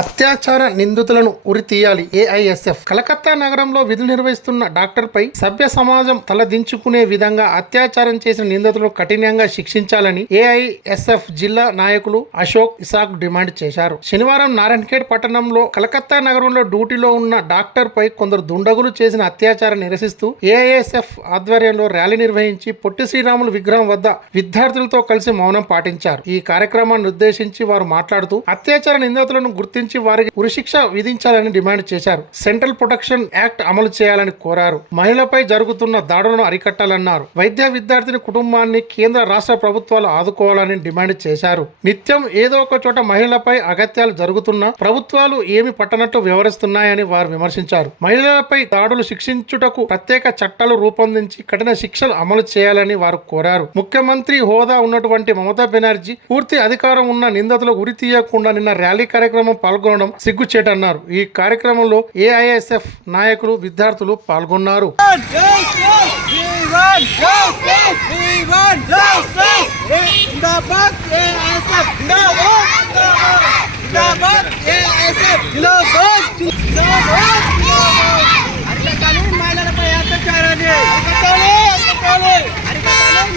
అత్యాచార నిందితులను ఉరి తీయాలి ఏఐఎస్ఎఫ్ కలకత్తా నగరంలో విధులు నిర్వహిస్తున్న డాక్టర్పై సభ్య సమాజం తలదించుకునే విధంగా అత్యాచారం చేసిన నిందితులను కఠినంగా శిక్షించాలని ఏఐఎస్ఎఫ్ జిల్లా నాయకులు అశోక్ ఇసాక్ డిమాండ్ చేశారు. శనివారం నారాయణఖేడ్ పట్టణంలో కలకత్తా నగరంలో డ్యూటీలో ఉన్న డాక్టర్పై కొందరు దుండగులు చేసిన అత్యాచారం నిరసిస్తూ ఏఐఎస్ఎఫ్ ఆధ్వర్యంలో ర్యాలీ నిర్వహించి పొట్టి శ్రీరాములు విగ్రహం వద్ద విద్యార్థులతో కలిసి మౌనం పాటించారు. ఈ కార్యక్రమాన్ని ఉద్దేశించి వారు మాట్లాడుతూ అత్యాచార నిందితులను గుర్తించి వారికి ఉరిశిక్ష విధించాలని డిమాండ్ చేశారు. సెంట్రల్ ప్రొటెక్షన్ యాక్ట్ అమలు చేయాలని కోరారు. మహిళలపై జరుగుతున్న దాడులను అరికట్టాలన్నారు. వైద్య విద్యార్థిని కుటుంబాన్ని కేంద్ర రాష్ట్ర ప్రభుత్వాలు ఆదుకోవాలని డిమాండ్ చేశారు. నిత్యం ఏదో ఒక చోట మహిళలపై అగత్యాలు జరుగుతున్నా ప్రభుత్వాలు ఏమి పట్టనట్టు వ్యవహరిస్తున్నాయని వారు విమర్శించారు. మహిళలపై దాడులు శిక్షించుటకు ప్రత్యేక చట్టాలు రూపొందించి కఠిన శిక్షలు అమలు చేయాలని వారు కోరారు. ముఖ్యమంత్రి హోదా ఉన్నటువంటి మమతా బెనర్జీ పూర్తి అధికారం ఉన్న నిందితులకు ఉరి తీయకుండా నిన్న ర్యాలీ కార్యక్రమం పాల్గొనడం సిగ్గుచేటన్నారు ఈ కార్యక్రమంలో ఏఐఎస్ఎఫ్ నాయకులు విద్యార్థులు పాల్గొన్నారు.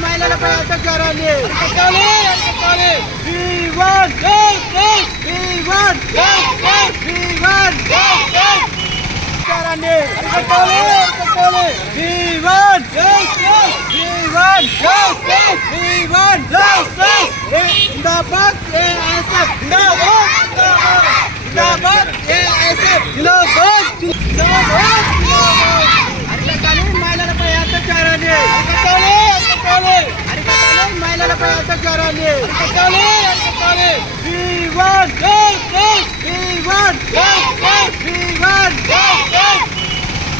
మహిళలపై అత్యాచారాన్ని పోరాడండి అరికట్టాలి అరికట్టాలి Jeevan justice Jeevan justice Jeevan justice జిందాబాద్ ఏఎస్ఎఫ్ జిందాబాద్ జిందాబాద్ ఏఎస్ఎఫ్ జిందాబాద్ జిందాబాద్ అరికట్టాలి మహిళలపై అత్యాచారాన్ని అరికట్టాలి అరికట్టాలి అరికట్టాలి మహిళలపై అత్యాచారాన్ని అరికట్టాలి అరికట్టాలి జీవన్ జస్టిస్ జీవన్ జస్టిస్